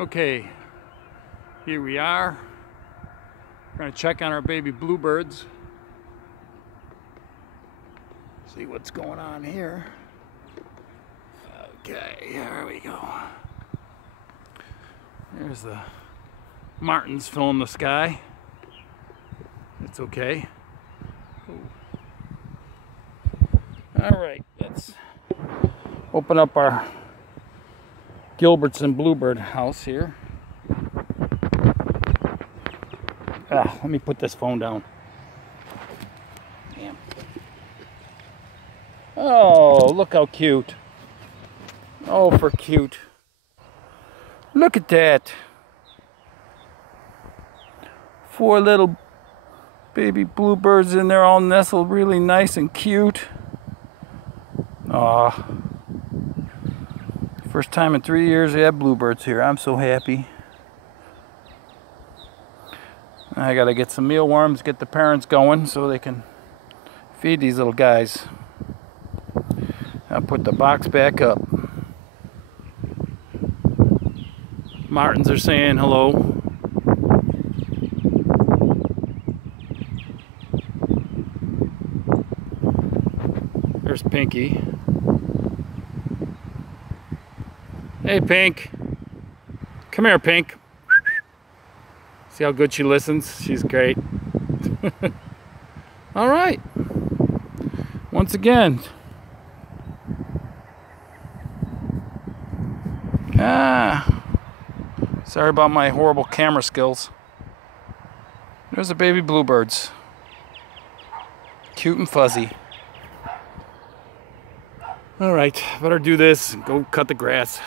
Okay, here we are. We're going to check on our baby bluebirds. See what's going on here. Okay, here we go. There's the martins filling the sky. It's okay. Alright, let's open up our Gilbertson bluebird house here. Let me put this phone down. Damn. Oh, look how cute. Oh, for cute. Look at that. 4 little baby bluebirds in there all nestled really nice and cute. Aw. First time in 3 years we have bluebirds here. I'm so happy. I gotta get some mealworms, get the parents going so they can feed these little guys. I'll put the box back up. Martins are saying hello. There's Pinky. Hey, Pink. Come here, Pink. See how good she listens? She's great. All right. Once again. Sorry about my horrible camera skills. There's the baby bluebirds. Cute and fuzzy. All right, better do this and go cut the grass.